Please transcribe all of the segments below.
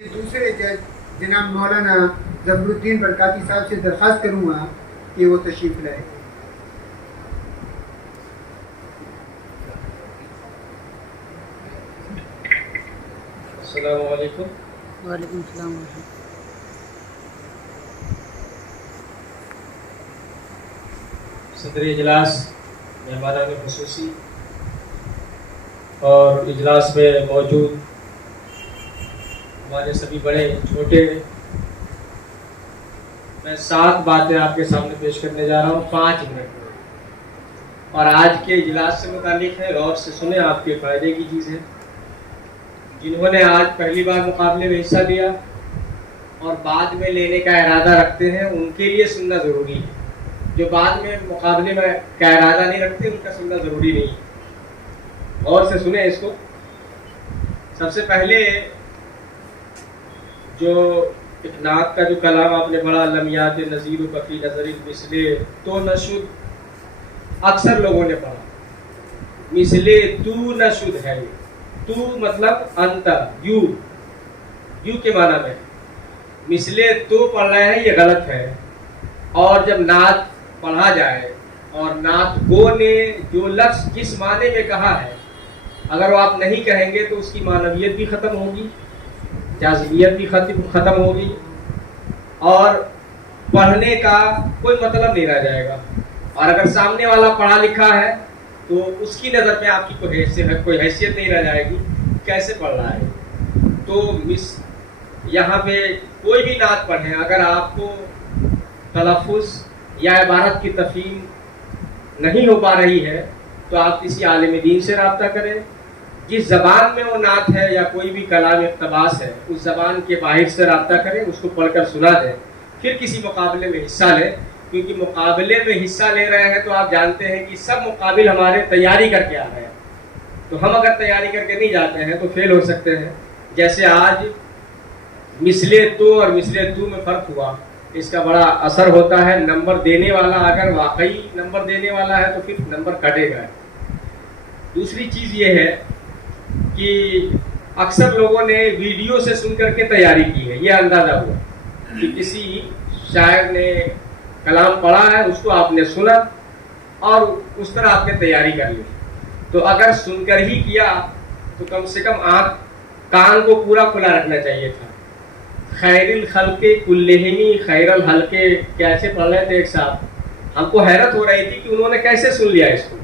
دوسرے جج جناب مولانا ظفر الدین برکاتی صاحب سے درخواست کروں گا کہ وہ تشریف لائے۔ السلام علیکم۔ وعلیکم السلام ورحمۃ صدر اجلاس، مہمانان خصوصی اور اجلاس میں موجود ہمارے سبھی بڑے چھوٹے، میں 7 باتیں آپ کے سامنے پیش کرنے جا رہا ہوں 5 منٹ میں، اور آج کے اجلاس سے متعلق ہے، غور سے سنیں، آپ کے فائدے کی چیز ہے۔ جنہوں نے آج پہلی بار مقابلے میں حصہ لیا اور بعد میں لینے کا ارادہ رکھتے ہیں، ان کے لیے سننا ضروری ہے۔ جو بعد میں مقابلے میں کا ارادہ نہیں رکھتے، ان کا سننا ضروری نہیں۔ غور سے سنیں اس کو۔ سب سے پہلے جو ایک نعت کا جو کلام آپ نے پڑھا، لمیات نظیر و کفی نظر مثلے تو نشد، اکثر لوگوں نے پڑھا مثلے تو نشد ہے۔ تو مطلب انت، یو کے معنی میں، مثلے تو پڑھ رہے ہیں، یہ غلط ہے۔ اور جب نعت پڑھا جائے اور نعت گو نے جو لفظ جس معنی میں کہا ہے، اگر وہ آپ نہیں کہیں گے تو اس کی معنویت بھی ختم ہوگی، جاذبیت بھی ختم ہوگی، اور پڑھنے کا کوئی مطلب نہیں رہ جائے گا۔ اور اگر سامنے والا پڑھا لکھا ہے تو اس کی نظر میں آپ کی کوئی حیثیت نہیں رہ جائے گی، کیسے پڑھ رہا ہے۔ تو یہاں پہ کوئی بھی نعت پڑھیں، اگر آپ کو تلفظ یا عبارت کی تفہیم نہیں ہو پا رہی ہے تو آپ کسی عالم دین سے رابطہ کریں، جس زبان میں وہ نعت ہے یا کوئی بھی کلام اقتباس ہے، اس زبان کے باہر سے رابطہ کریں، اس کو پڑھ کر سنا دیں، پھر کسی مقابلے میں حصہ لیں۔ کیونکہ مقابلے میں حصہ لے رہے ہیں تو آپ جانتے ہیں کہ سب مقابل ہمارے تیاری کر کے آ رہے ہیں، تو ہم اگر تیاری کر کے نہیں جاتے ہیں تو فیل ہو سکتے ہیں۔ جیسے آج مثلے تو اور مثلے تو میں فرق ہوا، اس کا بڑا اثر ہوتا ہے۔ نمبر دینے والا اگر واقعی نمبر دینے والا ہے تو پھر نمبر کٹے گا۔ دوسری چیز یہ ہے کہ اکثر لوگوں نے ویڈیو سے سن کر کے تیاری کی ہے، یہ اندازہ ہوا کہ کسی شاعر نے کلام پڑھا ہے، اس کو آپ نے سنا اور اس طرح آپ نے تیاری کر لی۔ تو اگر سن کر ہی کیا تو کم سے کم آنکھ کان کو پورا کھلا رکھنا چاہیے تھا۔ خیر الخلق کلہم خیر الحلق کیسے پڑھ رہے تھے ایک صاحب، ہم کو حیرت ہو رہی تھی کہ انہوں نے کیسے سن لیا اس کو۔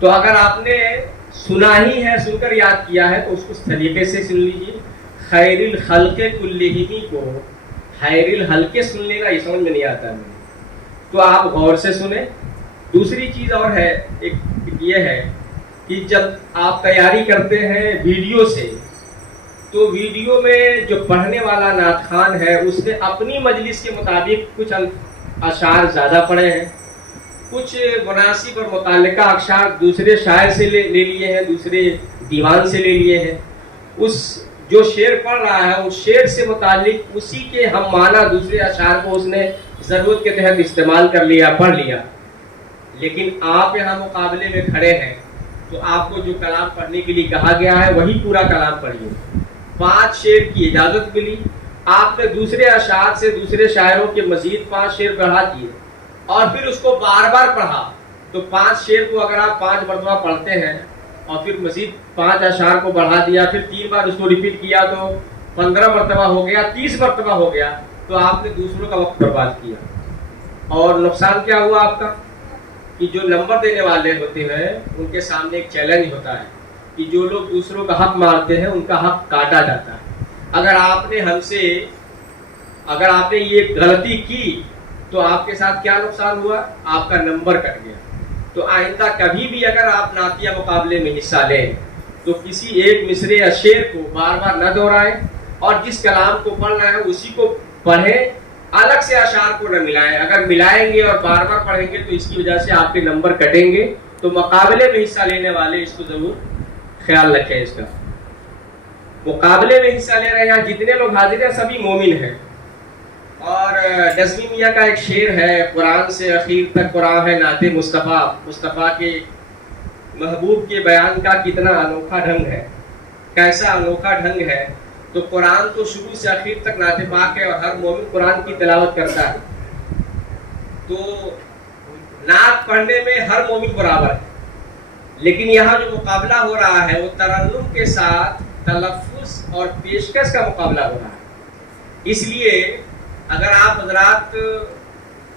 تو اگر آپ نے سنا ہی ہے، سن کر یاد کیا ہے، تو اس کو اس طریقے سے سن لیجیے۔ خیر الخلق کلہم کو خیر الحلق سن لینا یہ سمجھ میں نہیں آتا ہے، تو آپ غور سے سنیں۔ دوسری چیز اور ہے، ایک یہ ہے کہ جب آپ تیاری کرتے ہیں ویڈیو سے، تو ویڈیو میں جو پڑھنے والا نعت خوان ہے اس نے اپنی مجلس کے مطابق کچھ اشعار زیادہ پڑھے ہیں، کچھ مناسب اور متعلقہ اشعار دوسرے شاعر سے لے لیے ہیں، دوسرے دیوان سے لے لیے ہیں۔ اس جو شعر پڑھ رہا ہے اس شعر سے متعلق اسی کے ہم معنی دوسرے اشعار کو اس نے ضرورت کے تحت استعمال کر لیا، پڑھ لیا۔ لیکن آپ یہاں مقابلے میں کھڑے ہیں تو آپ کو جو کلام پڑھنے کے لیے کہا گیا ہے وہی پورا کلام پڑھیے۔ 5 شعر کی اجازت ملی، آپ نے دوسرے اشعار سے دوسرے شاعروں کے مزید 5 شعر بڑھا دیے اور پھر اس کو بار بار پڑھا۔ تو 5 شعر کو اگر آپ 5 مرتبہ پڑھتے ہیں اور پھر مزید 5 اشعار کو بڑھا دیا، پھر 3 بار اس کو ریپیٹ کیا تو 15 مرتبہ ہو گیا، 30 مرتبہ ہو گیا، تو آپ نے دوسروں کا وقت برباد کیا۔ اور نقصان کیا ہوا آپ کا کہ جو نمبر دینے والے ہوتے ہیں ان کے سامنے ایک چیلنج ہوتا ہے کہ جو لوگ دوسروں کا حق مارتے ہیں ان کا حق کاٹا جاتا ہے۔ اگر آپ نے یہ غلطی کی تو آپ کے ساتھ کیا نقصان ہوا؟ آپ کا نمبر کٹ گیا۔ تو آئندہ کبھی بھی اگر آپ نعتیہ مقابلے میں حصہ لیں تو کسی ایک مصرع یا شعر کو بار بار نہ دہرائیں، اور جس کلام کو پڑھ رہے ہیں اسی کو پڑھیں، الگ سے اشعار کو نہ ملائیں۔ اگر ملائیں گے اور بار بار پڑھیں گے تو اس کی وجہ سے آپ کے نمبر کٹیں گے۔ تو مقابلے میں حصہ لینے والے اس کو ضرور خیال رکھیں۔ اس کا مقابلے میں حصہ لے رہے ہیں، جتنے لوگ حاضر ہیں سبھی مومن ہیں۔ اور نظمی میاں کا ایک شعر ہے، قرآن سے اخیر تک قرآن ہے نعت مصطفیٰ، مصطفیٰ کے محبوب کے بیان کا کتنا انوکھا ڈھنگ ہے، کیسا انوکھا ڈھنگ ہے۔ تو تو قرآن تو شروع سے آخر تک نعت پاک ہے اور ہر مومن قرآن کی تلاوت کرتا ہے، تو نعت پڑھنے میں ہر مومن برابر ہے. لیکن یہاں جو مقابلہ ہو رہا ہے وہ ترنم کے ساتھ تلفظ اور پیشکش کا مقابلہ ہو رہا ہے. اس لیے اگر آپ حضرات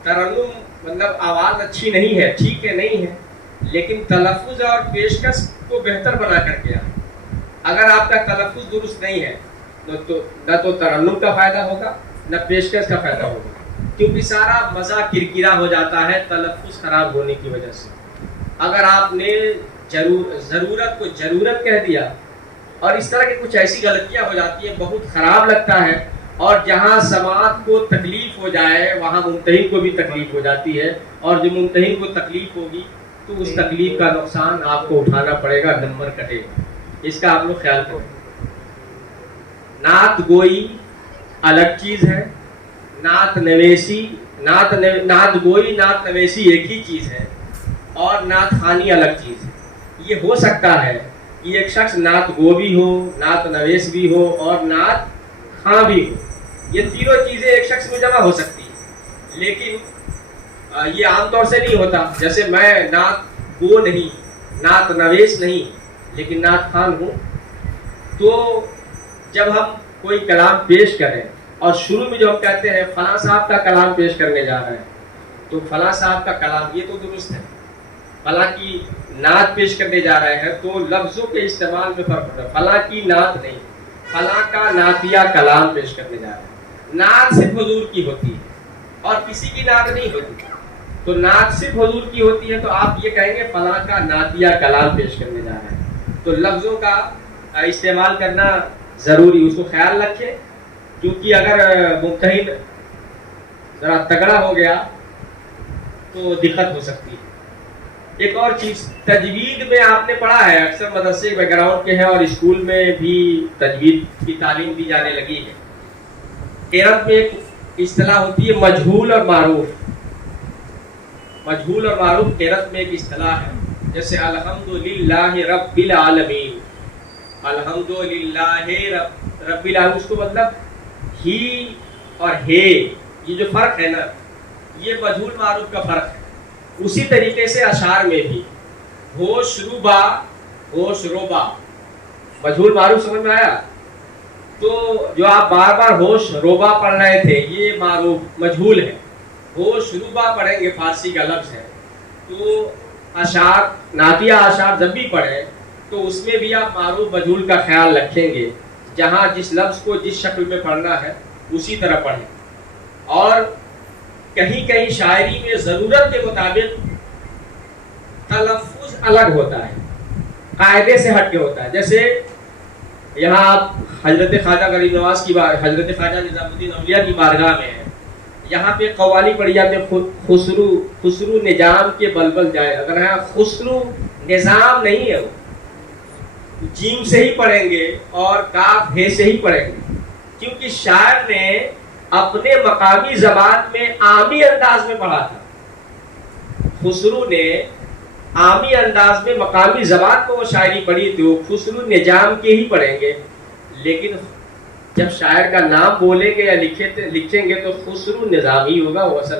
ترنم مطلب آواز اچھی نہیں ہے، ٹھیک ہے نہیں ہے، لیکن تلفظ اور پیشکش کو بہتر بنا کر کے آئیں. اگر آپ کا تلفظ درست نہیں ہے نہ تو ترنم کا فائدہ ہوگا نہ پیشکش کا فائدہ ہوگا، کیونکہ سارا مزہ کرکرا ہو جاتا ہے تلفظ خراب ہونے کی وجہ سے. اگر آپ نے ضرورت کو ضرورت کہہ دیا اور اس طرح کی کچھ ایسی غلطیاں ہو جاتی ہیں، بہت خراب لگتا ہے، اور جہاں سماعت کو تکلیف ہو جائے وہاں ممتحن کو بھی تکلیف ہو جاتی ہے، اور جو ممتحن کو تکلیف ہوگی تو اس تکلیف کا نقصان آپ کو اٹھانا پڑے گا، نمبر کٹے گا. اس کا آپ لوگ خیال کریں. نعت گوئی الگ چیز ہے، نعت نویسی نعت گوئی نعت نویسی ایک ہی چیز ہے، اور نعت خوانی الگ چیز ہے. یہ ہو سکتا ہے کہ ایک شخص نعت گو بھی ہو، نعت نویس بھی ہو اور نعت خواں بھی ہو. یہ تینوں چیزیں ایک شخص میں جمع ہو سکتی ہیں، لیکن یہ عام طور سے نہیں ہوتا. جیسے میں نعت گو نہیں، نعت نویس نہیں، لیکن نعت خوان ہوں. تو جب ہم کوئی کلام پیش کریں اور شروع میں جو ہم کہتے ہیں فلاں صاحب کا کلام پیش کرنے جا رہے ہیں، تو فلاں صاحب کا کلام یہ تو درست ہے، فلاں کی نعت پیش کرنے جا رہے ہیں تو لفظوں کے استعمال میں فرق ہوتا ہے. فلاں کی نعت نہیں، فلاں کا نعتیہ کلام پیش کرنے جا رہے ہیں. نعت صرف حضور کی ہوتی ہے اور کسی کی نعت نہیں ہوتی. تو نعت صرف حضور کی ہوتی ہے تو آپ یہ کہیں گے فلاں کا نعتیہ کلام پیش کرنے جا رہے ہیں. تو لفظوں کا استعمال کرنا ضروری، اس کو خیال رکھیں، کیونکہ اگر ممتحن ذرا تگڑا ہو گیا تو دقت ہو سکتی ہے. ایک اور چیز، تجوید میں آپ نے پڑھا ہے، اکثر مدرسے بیک گراؤنڈ کے ہیں اور اسکول میں بھی تجوید کی تعلیم دی جانے لگی ہے. عرب میں ایک اصطلاح ہوتی ہے مجہول اور معروف. مجہول اور معروف عرب میں ایک اصطلاح ہے. جیسے الحمدللہ رب العالمین، الحمدللہ رب العالمین، اس کو مطلب ہی اور ہے، یہ جو فرق ہے نا، یہ مجہول معروف کا فرق ہے. اسی طریقے سے اشعار میں بھی ہوش روبا ہوش روبا، مجہول معروف سمجھ میں آیا؟ تو جو آپ بار بار ہوش روبا پڑھ رہے تھے یہ معروف مجہول ہے. ہوش روبا پڑھیں گے فارسی کا لفظ ہے. تو اشعار نعتیہ اشعار جب بھی پڑھیں تو اس میں بھی آپ معروف مجہول کا خیال رکھیں گے. جہاں جس لفظ کو جس شکل میں پڑھنا ہے اسی طرح پڑھیں. اور کہیں کہیں شاعری میں ضرورت کے مطابق تلفظ الگ ہوتا ہے، قاعدے سے ہٹ کے ہوتا ہے. جیسے یہاں آپ حضرت خواجہ غریب نواز کی حضرت خواجہ نظام الدین اولیاء کی بارگاہ میں ہیں، یہاں پہ قوالی پڑھی جاتے ہیں خسرو نظام کے بلبل جائے. اگر یہاں خسرو نظام نہیں ہے، جیم سے ہی پڑھیں گے اور کاف ہے سے ہی پڑھیں گے، کیونکہ شاعر نے اپنے مقامی زبان میں عامی انداز میں پڑھا تھا. خسرو نے عامی انداز میں مقامی زبان کو وہ شاعری پڑھی تھی، وہ خسرو نظام کے ہی پڑھیں گے. لیکن جب شاعر کا نام بولیں گے یا لکھیں گے تو خسرو نظام ہی ہوگا وہ اصل.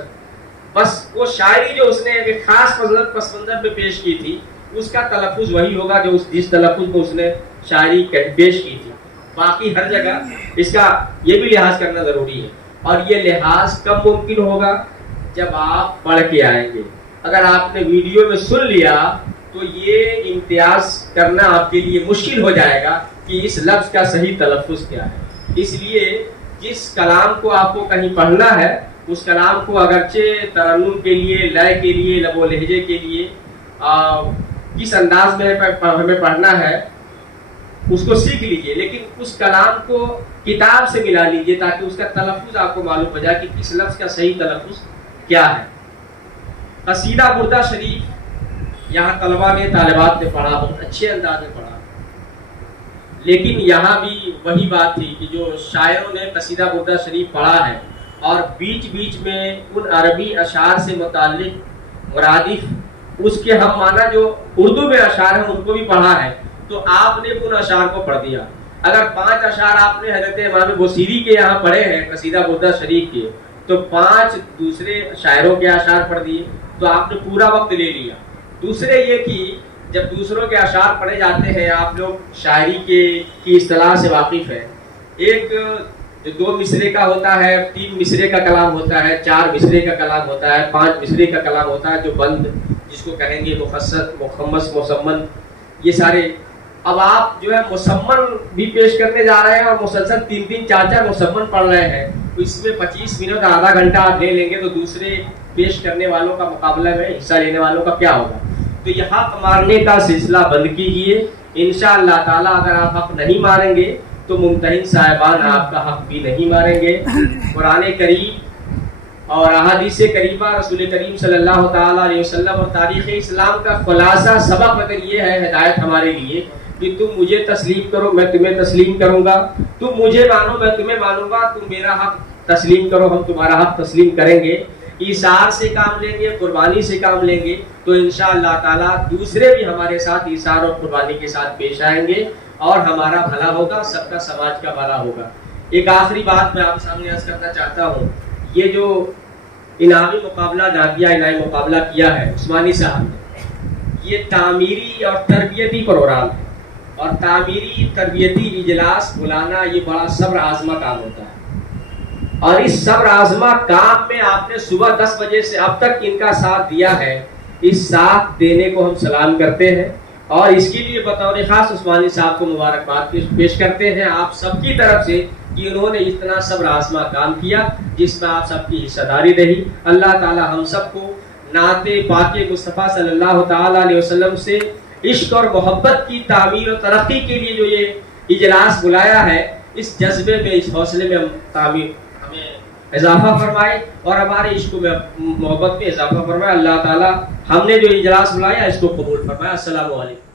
بس وہ شاعری جو اس نے ایک خاص پس منظر میں پیش کی تھی اس کا تلفظ وہی ہوگا جو جس تلفظ کو اس نے شاعری پیش کی تھی. باقی ہر جگہ اس کا یہ بھی لحاظ کرنا ضروری ہے. اور یہ لحاظ کب ممکن ہوگا؟ جب آپ پڑھ کے آئیں گے. اگر آپ نے ویڈیو میں سن لیا تو یہ امتیاز کرنا آپ کے لیے مشکل ہو جائے گا کہ اس لفظ کا صحیح تلفظ کیا ہے. اس لیے جس کلام کو آپ کو کہیں پڑھنا ہے اس کلام کو اگرچہ ترنم کے لیے، لے کے لیے، لب و لہجے کے لیے کس انداز میں ہمیں پڑھنا ہے اس کو سیکھ لیجئے، لیکن اس کلام کو کتاب سے ملا لیجئے تاکہ اس کا تلفظ آپ کو معلوم ہو جائے کہ کس لفظ کا صحیح تلفظ کیا ہے. قصیدہ بردہ شریف یہاں طلبہ نے، طالبات نے پڑھا، بہت اچھے انداز میں پڑھا. لیکن یہاں بھی وہی بات تھی کہ جو شاعروں نے قصیدہ بردہ شریف پڑھا ہے اور بیچ بیچ میں ان عربی اشعار سے متعلق مرادف اس کے ہم معنی جو اردو میں اشعار ہیں ان کو بھی پڑھا ہے، تو آپ نے ان اشعار کو پڑھ دیا. اگر 5 اشعار آپ نے حضرت امام بصیری کے یہاں پڑھے ہیں قصیدہ بردہ شریف کے، تو 5 دوسرے شاعروں کے اشعار پڑھ دیے تو آپ نے پورا وقت لے لیا۔ دوسرے یہ کہ جب دوسروں کے اشعار پڑھے جاتے ہیں، آپ لوگ شاعری کی اصطلاح سے واقف ہیں، ایک جو 2 مصرے کا ہوتا ہے، 3 مصرے کا کلام ہوتا ہے، 4 مصرے کا کلام ہوتا ہے، 5 مصرے کا کلام ہوتا ہے، جو بند جس کو کہیں گے مخصص، مخمس، مسمن، یہ سارے۔ اب آپ جو ہے مسمن بھی پیش کرنے جا رہے ہیں اور مسلسل 3 4 مسمن پڑھ رہے ہیں، تو اس میں 25 منٹ آدھا گھنٹہ آپ لے لیں گے تو دوسرے پیش کرنے والوں کا مقابلہ میں حصہ لینے والوں کا کیا ہوگا؟ تو یہ حق مارنے کا سلسلہ بند کیجیے۔ انشاءاللہ تعالیٰ اگر آپ حق نہیں ماریں گے تو ممتحن صاحبان آپ کا حق بھی نہیں ماریں گے۔ قرآن کریم اور احادیث کریمہ رسول کریم صلی اللہ تعالیٰ علیہ وسلم اور تاریخ اسلام کا خلاصہ سبق اگر یہ ہے، ہدایت ہمارے لیے کہ تم مجھے تسلیم کرو میں تمہیں تسلیم کروں گا، تم مجھے مانو میں تمہیں مانوں گا، تم میرا حق تسلیم کرو ہم تمہارا حق تسلیم کریں گے، ایثار سے کام لیں گے، قربانی سے کام لیں گے، تو انشاءاللہ تعالیٰ دوسرے بھی ہمارے ساتھ ایثار اور قربانی کے ساتھ پیش آئیں گے اور ہمارا بھلا ہوگا، سب کا سماج کا بھلا ہوگا۔ ایک آخری بات میں آپ سامنے عرض کرنا چاہتا ہوں، یہ جو انعامی مقابلہ نعتیہ انعامی مقابلہ کیا ہے عثمانی صاحب نے، یہ تعمیری اور تربیتی پروگرام ہے، اور تعمیری تربیتی اجلاس بلانا یہ بڑا صبر آزما کام ہوتا ہے، اور اس صبر آزما کام میں آپ نے صبح 10 بجے سے اب تک ان کا ساتھ دیا ہے، اس ساتھ دینے کو ہم سلام کرتے ہیں اور اس کے لیے بطور خاص عثمانی صاحب کو مبارکباد پیش کرتے ہیں آپ سب کی طرف سے کہ انہوں نے اتنا صبر آزما کام کیا جس میں آپ سب کی حصہ داری رہی۔ اللہ تعالی ہم سب کو نعت پاک مصطفیٰ صلی اللہ تعالیٰ علیہ وسلم سے عشق اور محبت کی تعمیر و ترقی کے لیے جو یہ اجلاس بلایا ہے، اس جذبے میں، اس حوصلے میں ہمیں اضافہ فرمائے اور ہمارے عشق میں محبت میں اضافہ فرمائے۔ اللہ تعالی ہم نے جو اجلاس بلایا اس کو قبول فرمائے۔ السلام علیکم۔